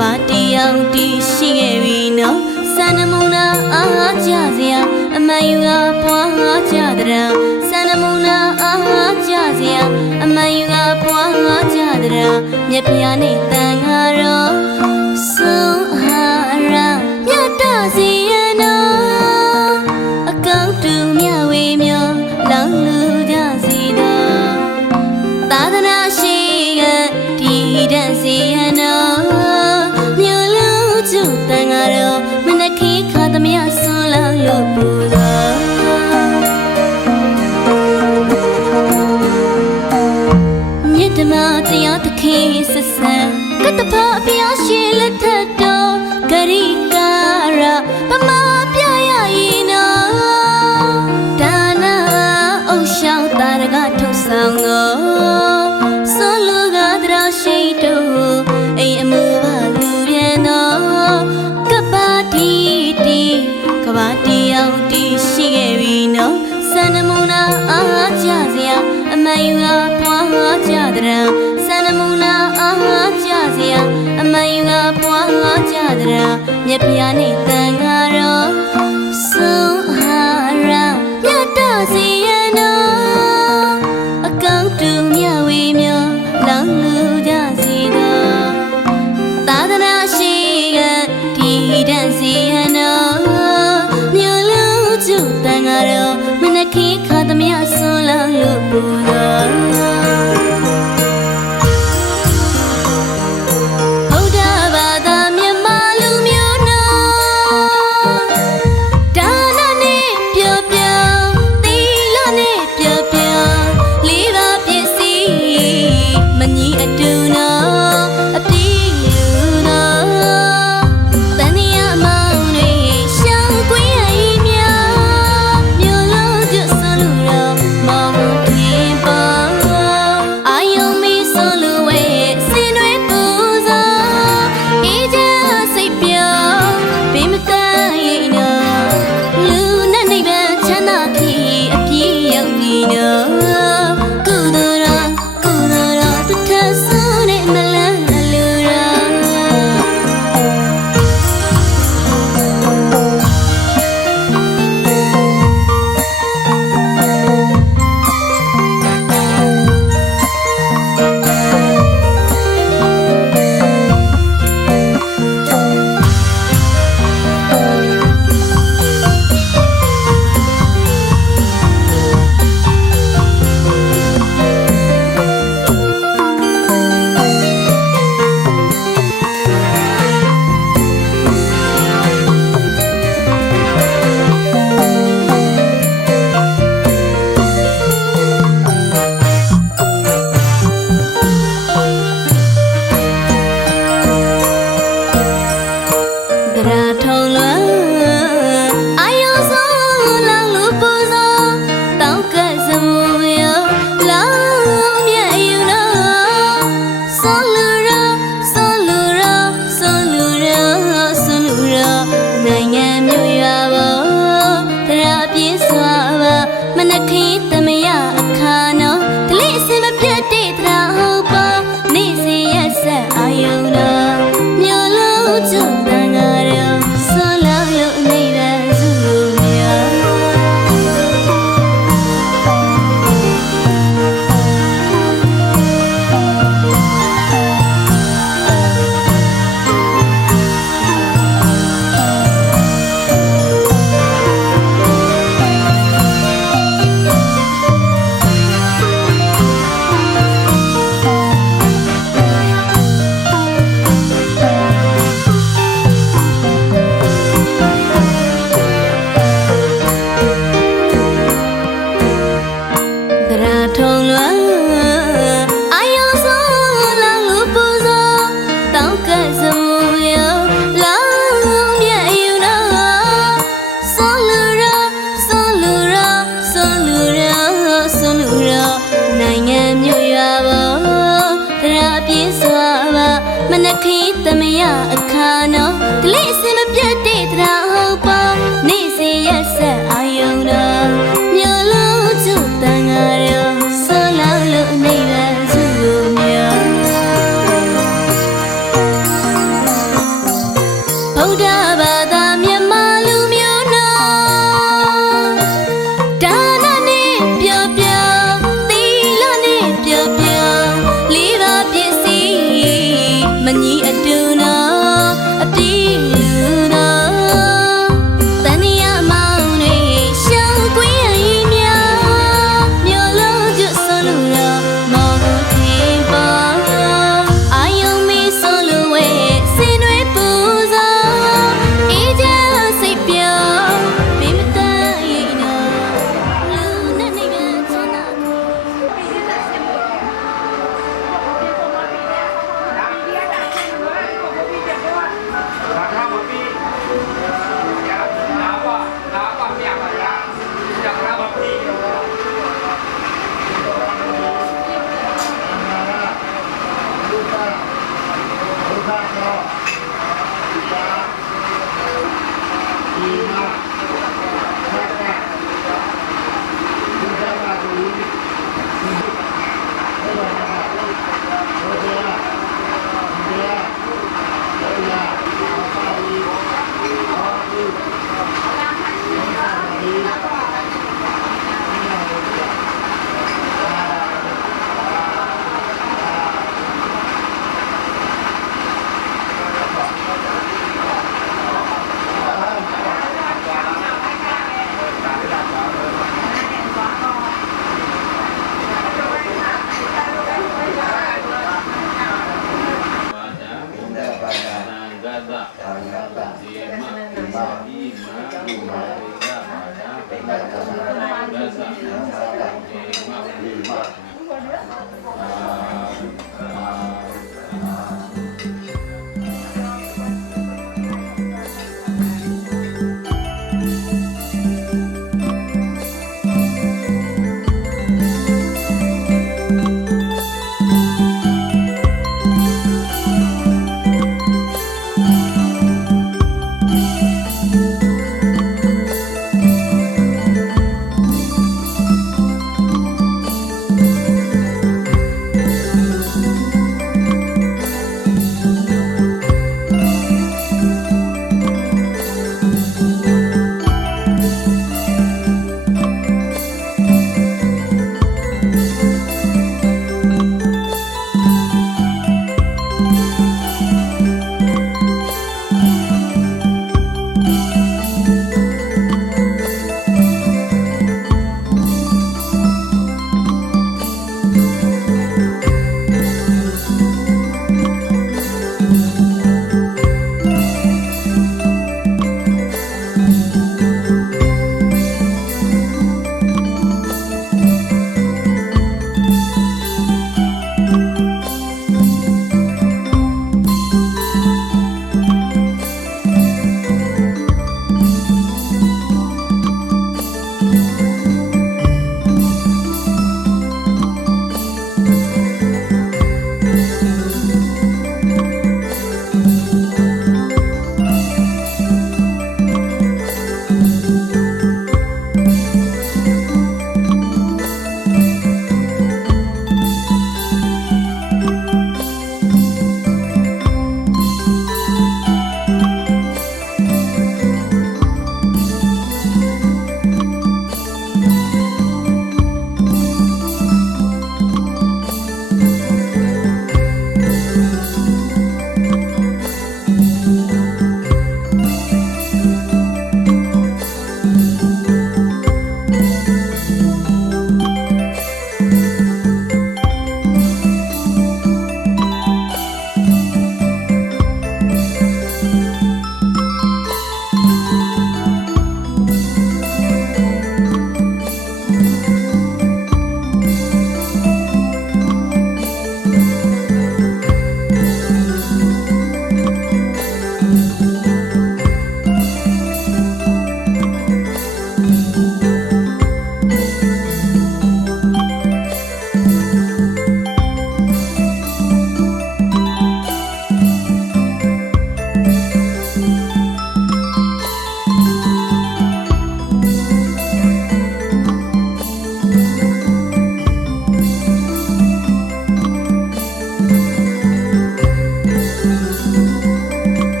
ဘာတရားတီးရှိခဲ့ပြီနော်စန္ဒမုနာအားကြစရာအမှန်ယူကပွားကြတဲ့စန္ဒမုနာအားကြစရာအမှန်ယူကပွားကြတဲ့မြတ်ဖျားနဲ့တန်ဃာတော်ဆုံးဟာရမြတ်တစီရနော်အကောက်တူမြဝေမျောလောင်လူကြစီတော်သာသနာရှိကတည်တတ်စီရနော်မြို့လူကျူတန်ဃာတော်မနခေခါသမယဆွန်လောင်လို့ပူတော်မြတ်ဓမ္မတရားသခင်ဆက်ဆံကတ္တဖအပြာရှိလက်ထက်တော်ဂရိကာရပမပြရရင်နော်ဒါနာအုပ်ရှောင်းတာရကထုတ်ဆောင်ကိုဆွန်လူကတရာရှိတို့အိမ်အမှုပါလူပြန်တော်ကပ္ပတိတီကဘာတီအောင်တီရှိခဲ့ပြီနော်စန္ဒမုနာအားကြစရာအမှန်ယူကပွားကြတဲ့စန္ဒမုနာအားကြစရာအမှန်ယူကပွားကြတဲ့မြတ်ဖျားနဲ့တန်ဃာတော်ဆုံးဟာရမြတ်တစီရနော်အကောက်တူမြဝေမျောလောင်လူကြစီတော်သာသနာရှိကတည်တတ်စီရနော်မြို့လူကျူတန်ဃာတော်မနခေခါသမယဆွန်လောင်လို့ပူတော်မနခေသမယအခါနော်ကလေးစင်မပြတ်တဲ့တရာဟုတ်ပါနေစီရက်ဆက်အာယုံတော်မြို့လုံးကျတန်ဃာတော်ဆောလောင်လို့နေပါစုလို့မြေ မ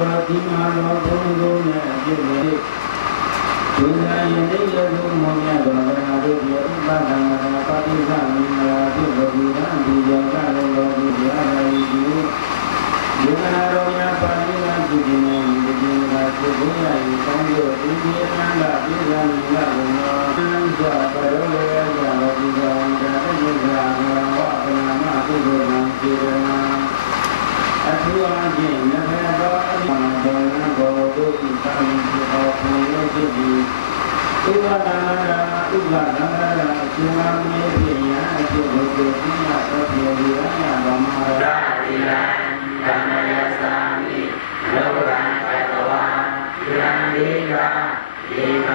ဘာတိမာလောဘုံကိုနဲ့အဖြစ်နဲ့ဒုက္ခရင်တိယကုမောမြတ်တော်ဗရာတို့ရဲ့ဥပဒနာပါတိသမင်္ဂလာပြုလို့ဒီကံဒီကြောင့်ကလည်းလောကီရာရီဒီယုံနာတော်များပါဠိကကြည့်နေဒီဒီကသုဘုရားဤကောင်းတို့ဒီဒီအနန္တပြေဇာနိလဘုံတော်သံဃာပရောလေယလောကီကံဒါတည်းကဝဝပနာမကုသိုလ်ံစေရနာအထူးအားဖြင့်နဖက်တော်အမှန်တော်ဘောတို့ဤသာမန်ဖြစ်တော်ဘုရားဖြစ်ပြီးဥပဒနာဥပဒနာရှင်မမေဖြစ်ရအဖြစ်ဘုရားသိရတော်ပြေရရတော်မှာရာတိလံဓမ္မယသမိလောကံကတဝါယံဒေဝဧက